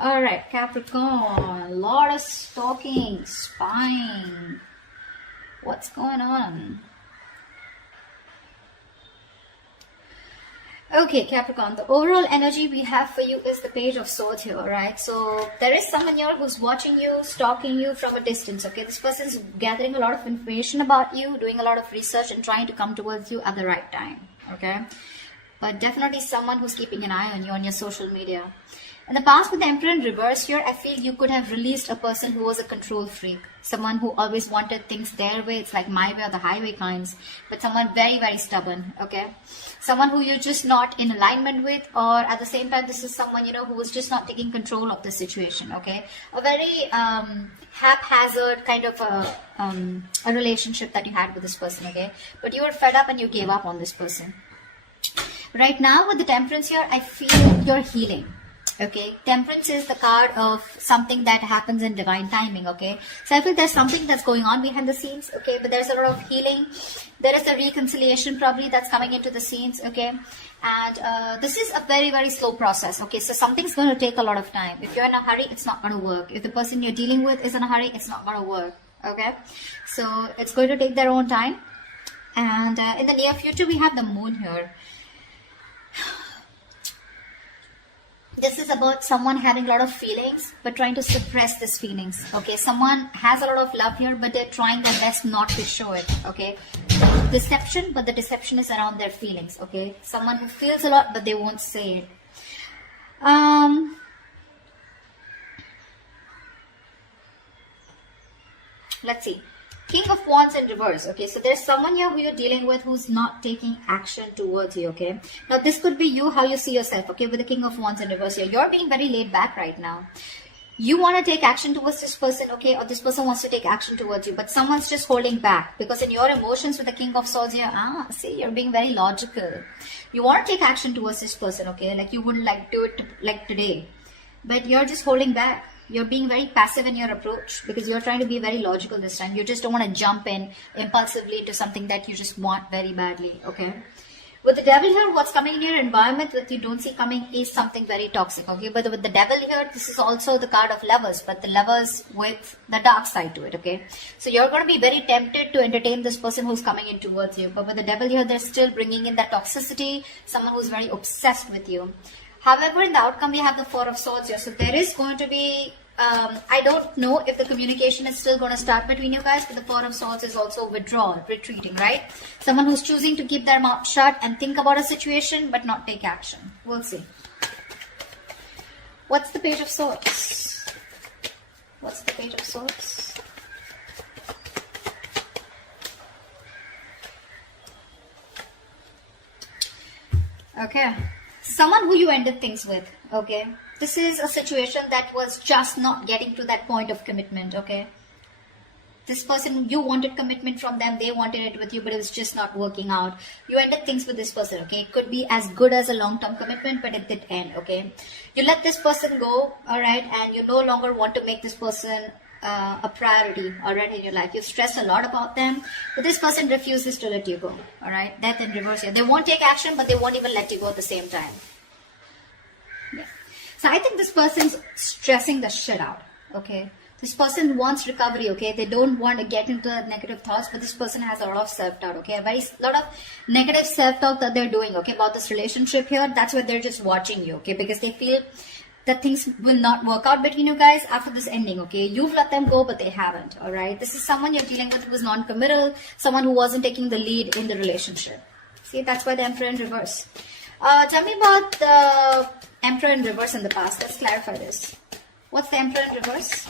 All right, Capricorn, lot of stalking, spying. What's going on? Okay, Capricorn, the overall energy we have for you is the Page of Swords here, right? So there is someone here who's watching you, stalking you from a distance, okay? This person's gathering a lot of information about you, doing a lot of research and trying to come towards you at the right time, okay? But definitely someone who's keeping an eye on you on your social media. In the past, with the Emperor in reverse here, I feel you could have released a person who was a control freak. Someone who always wanted things their way. It's like my way or the highway kinds. But someone very, very stubborn, okay? Someone who you're just not in alignment with, or at the same time, this is someone, you know, who was just not taking control of the situation, okay? A very haphazard kind of a relationship that you had with this person, okay? But you were fed up and you gave up on this person. Right now, with the Temperance here, I feel you're healing. Okay, Temperance is the card of something that happens in divine timing, okay? So I feel there's something that's going on behind the scenes, okay? But there's a lot of healing. There is a reconciliation probably that's coming into the scenes, okay? And this is a very, very slow process, okay? So something's going to take a lot of time. If you're in a hurry, it's not going to work. If the person you're dealing with is in a hurry, it's not going to work, okay? So it's going to take their own time. And in the near future, we have the Moon here. This is about someone having a lot of feelings, but trying to suppress these feelings, okay? Someone has a lot of love here, but they're trying their best not to show it, okay? Deception, but the deception is around their feelings, okay? Someone who feels a lot, but they won't say it. Let's see. King of Wands in reverse, okay? So there's someone here who you're dealing with who's not taking action towards you, okay? Now, this could be you, how you see yourself, okay? With the King of Wands in reverse here. You're being very laid back right now. You want to take action towards this person, okay? Or this person wants to take action towards you. But someone's just holding back. Because in your emotions with the King of Swords here, see, you're being very logical. You want to take action towards this person, okay? Like you wouldn't like do it like today. But you're just holding back. You're being very passive in your approach because you're trying to be very logical this time. You just don't want to jump in impulsively to something that you just want very badly, okay? With the Devil here, what's coming in your environment that you don't see coming is something very toxic, okay? But with the Devil here, this is also the card of lovers, but the lovers with the dark side to it, okay? So you're going to be very tempted to entertain this person who's coming in towards you. But with the Devil here, they're still bringing in that toxicity, someone who's very obsessed with you. However, in the outcome, we have the Four of Swords here. So there is going to be, I don't know if the communication is still going to start between you guys, but the Four of Swords is also withdrawal, retreating, right? Someone who's choosing to keep their mouth shut and think about a situation, but not take action. We'll see. What's the Page of Swords? What's the Page of Swords? Okay. Someone who you ended things with, okay? This is a situation that was just not getting to that point of commitment, okay? This person, you wanted commitment from them, they wanted it with you, but it was just not working out. You ended things with this person, okay? It could be as good as a long-term commitment, but it did end, okay? You let this person go, all right? And you no longer want to make this person a priority, all right, in your life. You've stressed a lot about them, but this person refuses to let you go, all right? Death in reverse here. They won't take action, but they won't even let you go at the same time. Yeah. So I think this person's stressing the shit out, okay? This person wants recovery, okay? They don't want to get into negative thoughts, but this person has a lot of self-doubt, okay? A lot of negative self-doubt that they're doing, okay, about this relationship here. That's why they're just watching you, okay? Because they feel that things will not work out between you guys after this ending, okay? You've let them go, but they haven't, all right? This is someone you're dealing with who was non-committal, someone who wasn't taking the lead in the relationship. See, that's why the Emperor in reverse. Tell me about the Emperor in reverse in the past. Let's clarify this. What's the Emperor in reverse?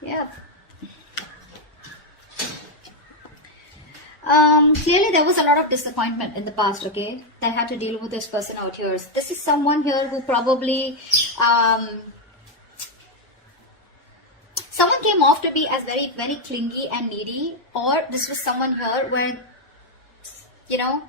Yeah. Clearly there was a lot of disappointment in the past, okay? That had to deal with this person out here. This is someone here who probably someone came off to be as very, very clingy and needy, or this was someone here where, you know,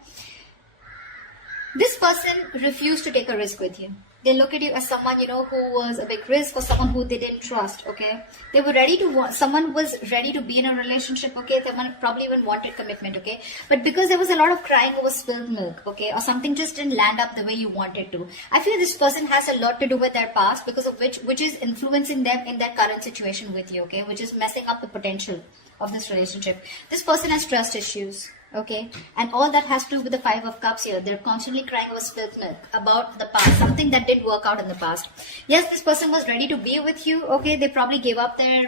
This person refused to take a risk with you. They look at you as someone, you know, who was a big risk, or someone who they didn't trust, okay? They were ready to, someone was ready to be in a relationship, okay? Someone probably even wanted commitment, okay? But because there was a lot of crying over spilled milk, okay? Or something just didn't land up the way you wanted to. I feel this person has a lot to do with their past, because of which is influencing them in their current situation with you, okay? Which is messing up the potential of this relationship. This person has trust issues. Okay, and all that has to do with the Five of Cups here. They're constantly crying over spilled milk about the past, something that didn't work out in the past. Yes, this person was ready to be with you. Okay, they probably gave up their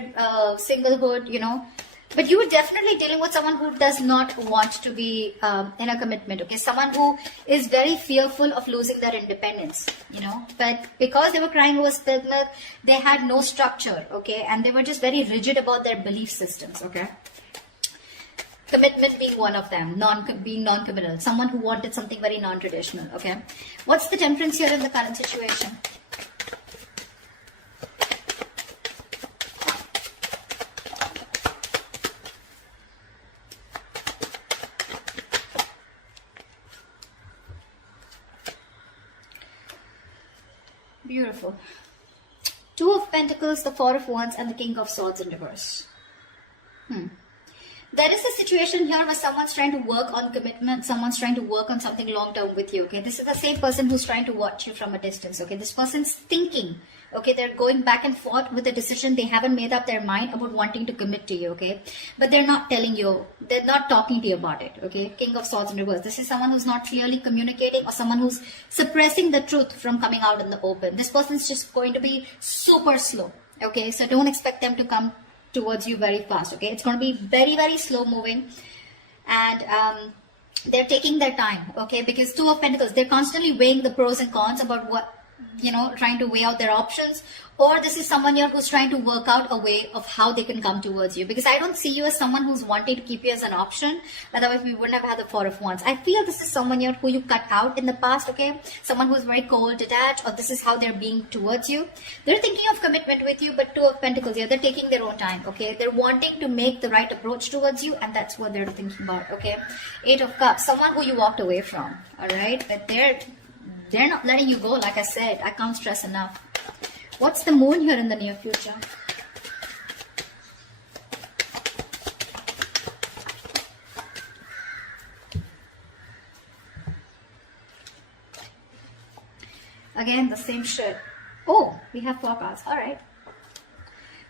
singlehood, you know, but you were definitely dealing with someone who does not want to be in a commitment. Okay, someone who is very fearful of losing their independence, you know, but because they were crying over spilled milk, they had no structure. Okay, and they were just very rigid about their belief systems. Okay. Commitment being one of them, being non-committal, someone who wanted something very non-traditional, okay? What's the Temperance here in the current situation? Beautiful. Two of Pentacles, the Four of Wands, and the King of Swords in reverse. There is a situation here where someone's trying to work on commitment, someone's trying to work on something long term with you, okay? This is the same person who's trying to watch you from a distance, okay? This person's thinking, okay? They're going back and forth with a decision. They haven't made up their mind about wanting to commit to you, okay? But they're not telling you, they're not talking to you about it, okay? King of Swords in reverse. This is someone who's not clearly communicating, or someone who's suppressing the truth from coming out in the open. This person's just going to be super slow, okay? So don't expect them to come towards you very fast, okay? It's going to be very, very slow moving, and they're taking their time, okay? Because Two of Pentacles, they're constantly weighing the pros and cons about what, you know, trying to weigh out their options. Or this is someone here who's trying to work out a way of how they can come towards you, because I don't see you as someone who's wanting to keep you as an option. Otherwise we wouldn't have had the Four of Wands. I feel this is someone here who you cut out in the past, okay? Someone who's very cold, detached, or this is how they're being towards you. They're thinking of commitment with you, but Two of Pentacles here, they're taking their own time, okay? They're wanting to make the right approach towards you, and that's what they're thinking about, okay? Eight of Cups, someone who you walked away from, all right? But they're not letting you go, like I said. I can't stress enough. What's the Moon here in the near future? Again, the same shit. Oh, we have four cards. All right.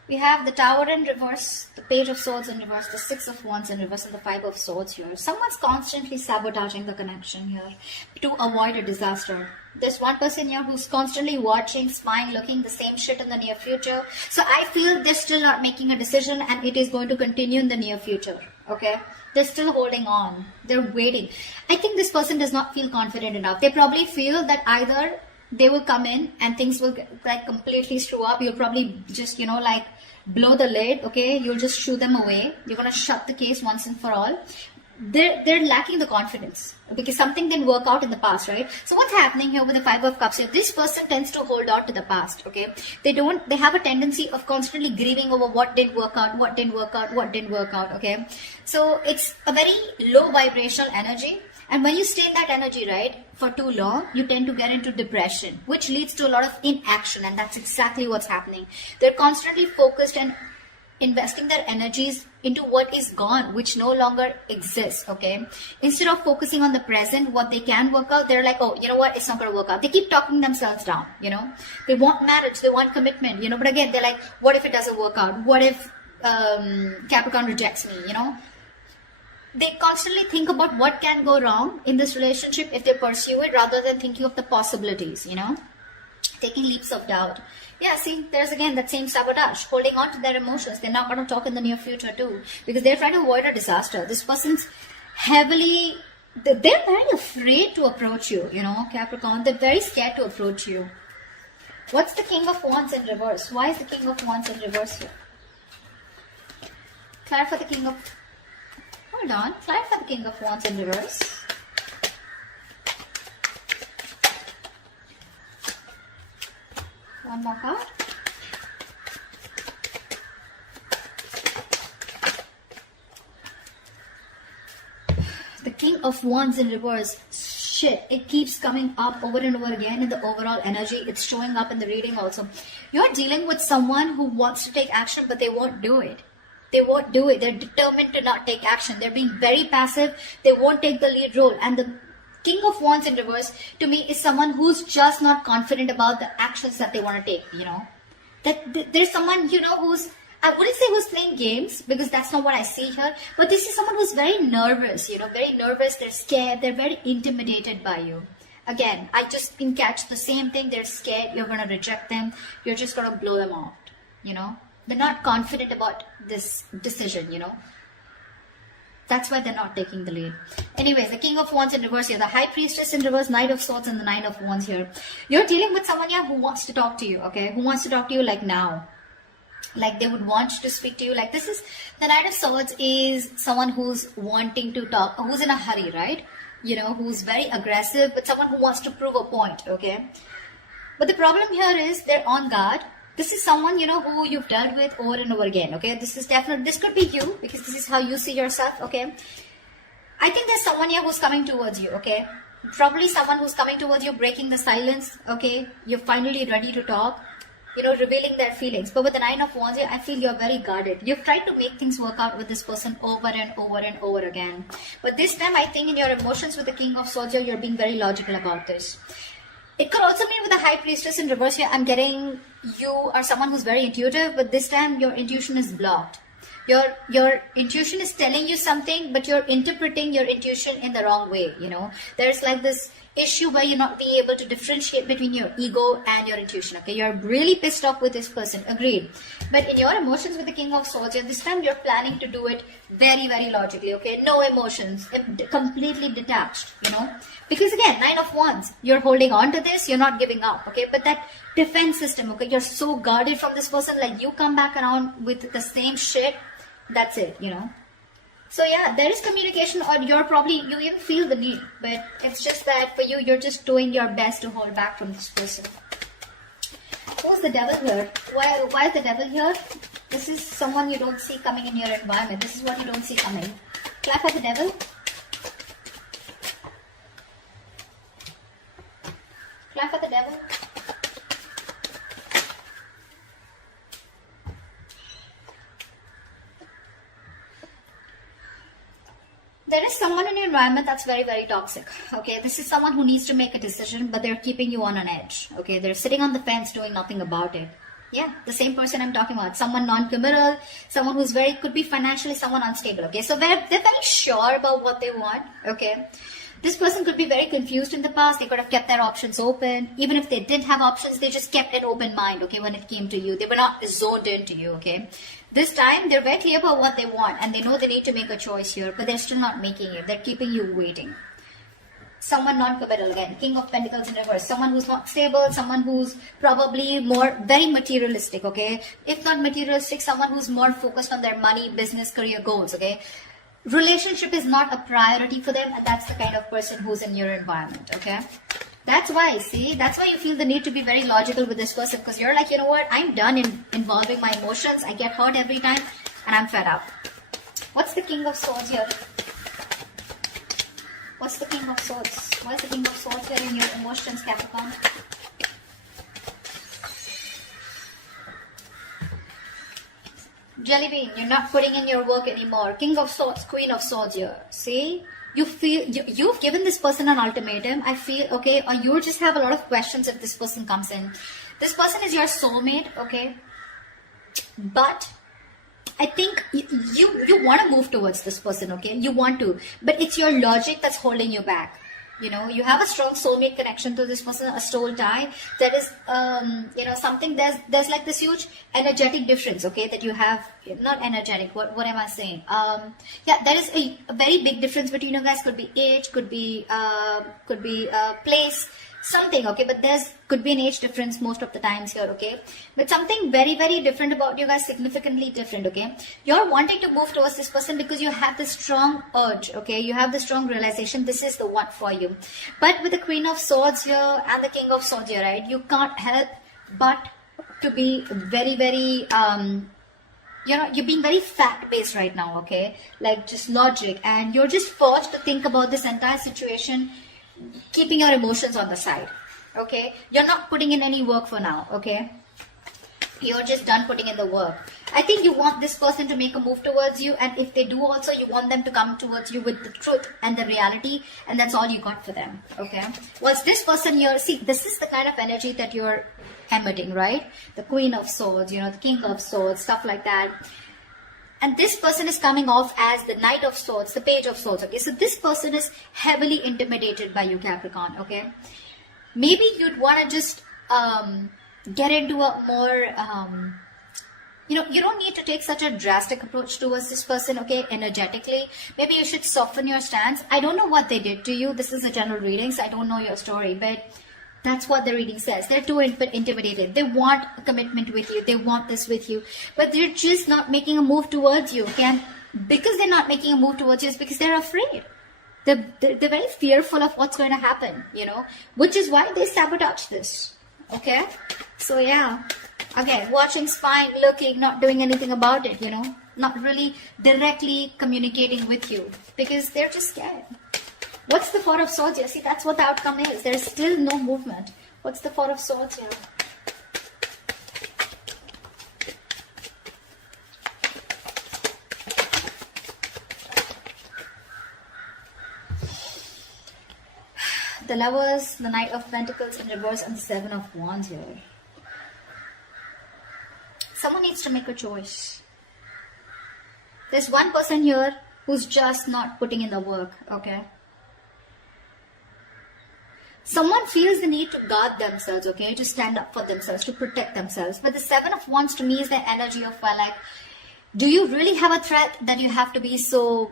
We have the Tower in reverse, the Page of Swords in reverse, the Six of Wands in reverse, and the Five of Swords here. Someone's constantly sabotaging the connection here to avoid a disaster. There's one person here who's constantly watching, spying, looking the same shit in the near future. So I feel they're still not making a decision, and it is going to continue in the near future. Okay? They're still holding on. They're waiting. I think this person does not feel confident enough. They probably feel that either they will come in and things will like completely screw up. You'll probably just, you know, like blow the lid, okay? You'll just shoo them away. You're going to shut the case once and for all. They're lacking the confidence because something didn't work out in the past, right? So what's happening here with the Five of Cups here? This person tends to hold on to the past, okay? They have a tendency of constantly grieving over what didn't work out, what didn't work out, what didn't work out, okay? So it's a very low vibrational energy. And when you stay in that energy, right, for too long, you tend to get into depression, which leads to a lot of inaction. And that's exactly what's happening. They're constantly focused and investing their energies into what is gone, which no longer exists, okay? Instead of focusing on the present, what they can work out, they're like, oh, you know what, it's not going to work out. They keep talking themselves down, you know? They want marriage, they want commitment, you know? But again, they're like, what if it doesn't work out? What if Capricorn rejects me, you know? They constantly think about what can go wrong in this relationship if they pursue it, rather than thinking of the possibilities, you know? Taking leaps of doubt. Yeah, see, there's again that same sabotage, holding on to their emotions. They're not going to talk in the near future too, because they're trying to avoid a disaster. This person's heavily, they're very afraid to approach you, you know, Capricorn. They're very scared to approach you. What's the King of Wands in reverse? Why is the King of Wands in reverse here? Clarify the King of... Hold on. Clarify the King of Wands in reverse. One more card. The King of Wands in reverse. shit, it keeps coming up over and over again in the overall energy. It's showing up in the reading also. You're dealing with someone who wants to take action, but they won't do it. They won't do it. They're determined to not take action. They're being very passive. They won't take the lead role. And the King of Wands in reverse, to me, is someone who's just not confident about the actions that they want to take, you know. There's someone, you know, who's, I wouldn't say who's playing games, because that's not what I see here, but this is someone who's very nervous, you know, very nervous, they're scared, they're very intimidated by you. Again, I just can catch the same thing, they're scared, you're going to reject them, you're just going to blow them out, you know. They're not confident about this decision, you know. That's why they're not taking the lead. Anyways, the King of Wands in reverse here, the High Priestess in reverse, Knight of Swords, and the Nine of Wands here. You're dealing with someone here who wants to talk to you, okay? Who wants to talk to you like now. Like they would want to speak to you. Like this is, the Knight of Swords is someone who's wanting to talk, who's in a hurry, right? You know, who's very aggressive, but someone who wants to prove a point, okay? But the problem here is they're on guard. This is someone, you know, who you've dealt with over and over again, okay? This is definitely, this could be you, because this is how you see yourself, okay? I think there's someone here who's coming towards you, okay? Probably someone who's coming towards you, breaking the silence, okay? You're finally ready to talk, you know, revealing their feelings. But with the Nine of Wands here, I feel you're very guarded. You've tried to make things work out with this person over and over and over again. But this time, I think in your emotions with the King of Swords here, you're being very logical about this. It could also mean with the High Priestess in reverse here, I'm getting you are someone who's very intuitive, but this time your intuition is blocked. Your intuition is telling you something, but you're interpreting your intuition in the wrong way, you know. There's like this issue where you're not being able to differentiate between your ego and your intuition, okay? You're really pissed off with this person, agreed. But in your emotions with the King of Swords, this time you're planning to do it very, very logically, okay? No emotions, completely detached, you know? Because again, Nine of Wands, you're holding on to this, you're not giving up, okay? But that defense system, okay? You're so guarded from this person, like you come back around with the same shit, that's it, you know? So yeah, there is communication, or you even feel the need, but it's just that for you, you're just doing your best to hold back from this person. Who's the Devil here? Why is the Devil here? This is someone you don't see coming in your environment. This is what you don't see coming. Clap for the Devil. Clap for the Devil. There is someone in your environment that's very, very toxic, okay? This is someone who needs to make a decision, but they're keeping you on an edge, okay? They're sitting on the fence doing nothing about it. Yeah, the same person I'm talking about. Someone non-committal, someone who's could be financially someone unstable, okay? So they're very sure about what they want, okay? This person could be very confused in the past. They could have kept their options open. Even if they didn't have options, they just kept an open mind, okay, when it came to you. They were not zoned into you, okay? This time, they're very clear about what they want, and they know they need to make a choice here, but they're still not making it. They're keeping you waiting. Someone non-committal again, King of Pentacles in reverse. Someone who's not stable, someone who's probably very materialistic, okay? If not materialistic, someone who's more focused on their money, business, career goals, okay? Relationship is not a priority for them, and that's the kind of person who's in your environment, okay? That's why, see, that's why you feel the need to be very logical with this person, because you're like, you know what, I'm done involving my emotions, I get hurt every time, and I'm fed up. What's the King of Swords here? What's the King of Swords? Why is the King of Swords here in your emotions, Capricorn? Jelly bean, you're not putting in your work anymore. King of Swords, Queen of Swords here. See? You feel, you've given this person an ultimatum. I feel, okay, or you just have a lot of questions if this person comes in. This person is your soulmate, okay? But I think you want to move towards this person, okay? You want to. But it's your logic that's holding you back. You know, you have a strong soulmate connection to this person, a soul tie. That is, you know, something, there's like this huge energetic difference, okay, that you have. Not energetic, what am I saying? Yeah, there is a very big difference between you guys. Could be age, could be place, something, okay, but could be an age difference most of the times here, okay, but something very, very different about you guys, significantly different, okay. You're wanting to move towards this person because you have this strong urge, okay, you have the strong realization this is the one for you. But with the Queen of Swords here and the King of Swords here, right, you can't help but to be very, very you know, you're being very fact-based right now, okay, like just logic, and you're just forced to think about this entire situation keeping your emotions on the side. Okay, you're not putting in any work for now. Okay, you're just done putting in the work. I think you want this person to make a move towards you, and if they do also, you want them to come towards you with the truth and the reality, and that's all you got for them. Okay, was this person here? See, this is the kind of energy that you're emitting, right? The Queen of Swords, you know, the King of Swords, stuff like that. And this person is coming off as the Knight of Swords, the Page of Swords. Okay, so this person is heavily intimidated by you, Capricorn. Okay, maybe you'd want to just get into a more you know, you don't need to take such a drastic approach towards this person. Okay, energetically, maybe you should soften your stance. I don't know what they did to you. This is a general reading, so I don't know your story, but that's what the reading says. They're too intimidated. They want a commitment with you. They want this with you, but they're just not making a move towards you. Okay, and because they're not making a move towards you, it's because they're afraid. They're very fearful of what's going to happen, you know, which is why they sabotage this. Okay, so yeah, okay, watching's fine, looking, not doing anything about it, you know, not really directly communicating with you because they're just scared. What's the Four of Swords here? See, that's what the outcome is. There's still no movement. What's the Four of Swords here? The Lovers, the Knight of Pentacles in reverse, and the Seven of Wands here. Someone needs to make a choice. There's one person here who's just not putting in the work, okay? Someone feels the need to guard themselves, okay? To stand up for themselves, to protect themselves. But the Seven of Wands to me is the energy of, well, like, do you really have a threat that you have to be so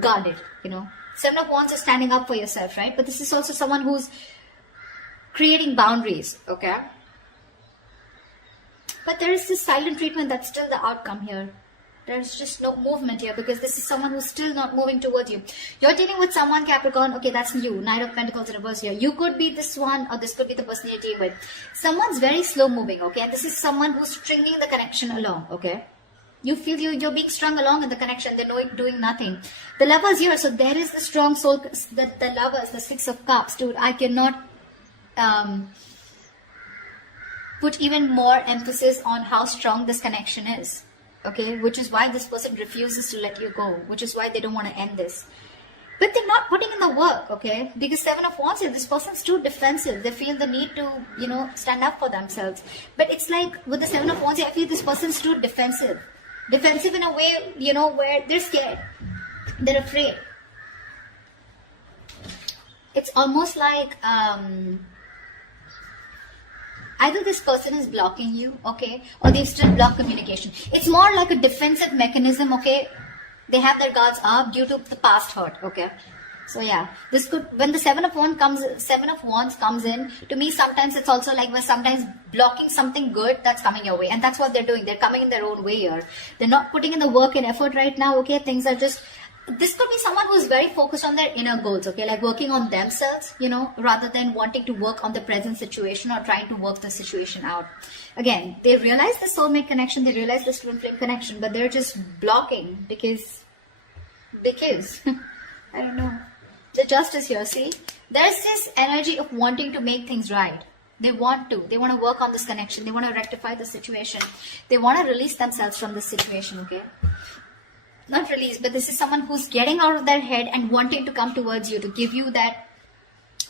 guarded, you know? Seven of Wands is standing up for yourself, right? But this is also someone who's creating boundaries, okay? But there is this silent treatment that's still the outcome here. There's just no movement here because this is someone who's still not moving towards you. You're dealing with someone, Capricorn, okay, that's you. Knight of Pentacles in reverse here. You could be this one or this could be the person you're dealing with. Someone's very slow moving, okay? And this is someone who's stringing the connection along, okay? You feel you're being strung along in the connection. They're doing nothing. The Lovers here. So there is the strong soul. The Lovers, the Six of Cups. Dude, I cannot put even more emphasis on how strong this connection is. Okay, which is why this person refuses to let you go. Which is why they don't want to end this. But they're not putting in the work, okay? Because Seven of Wands here, this person's too defensive. They feel the need to, you know, stand up for themselves. But it's like with the Seven of Wands here, I feel this person's too defensive. Defensive in a way, you know, where they're scared. They're afraid. It's almost like either this person is blocking you, okay, or they've still blocked communication. It's more like a defensive mechanism, okay. They have their guards up due to the past hurt, okay. So yeah, this could, when the Seven of Wands comes in, to me sometimes it's also like we're sometimes blocking something good that's coming your way. And that's what they're doing. They're coming in their own way here. They're not putting in the work and effort right now, okay. Things are just, this could be someone who's very focused on their inner goals, okay. Like working on themselves, you know, rather than wanting to work on the present situation or trying to work the situation out. Again, they realize the soulmate connection, they realize the twin flame connection, but they're just blocking because, I don't know. The Justice here, see, there's this energy of wanting to make things right. They want to work on this connection. They want to rectify the situation. They want to release themselves from this situation, okay? Not release, but this is someone who's getting out of their head and wanting to come towards you to give you that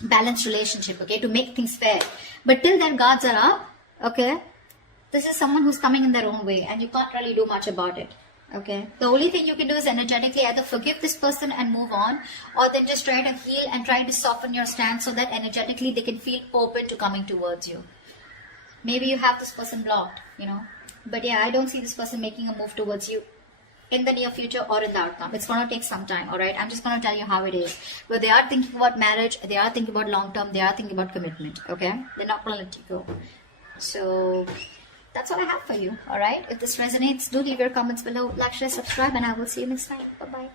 balanced relationship, okay? To make things fair. But till their guards are up, okay? This is someone who's coming in their own way and you can't really do much about it. Okay, the only thing you can do is energetically either forgive this person and move on, or then just try to heal and try to soften your stance so that energetically they can feel open to coming towards you. Maybe you have this person blocked, you know, but yeah, I don't see this person making a move towards you in the near future or in the outcome. It's going to take some time, alright? I'm just going to tell you how it is. But they are thinking about marriage, they are thinking about long term, they are thinking about commitment, okay? They're not going to let you go. So that's all I have for you, alright? If this resonates, do leave your comments below, like, share, subscribe, and I will see you next time. Bye-bye.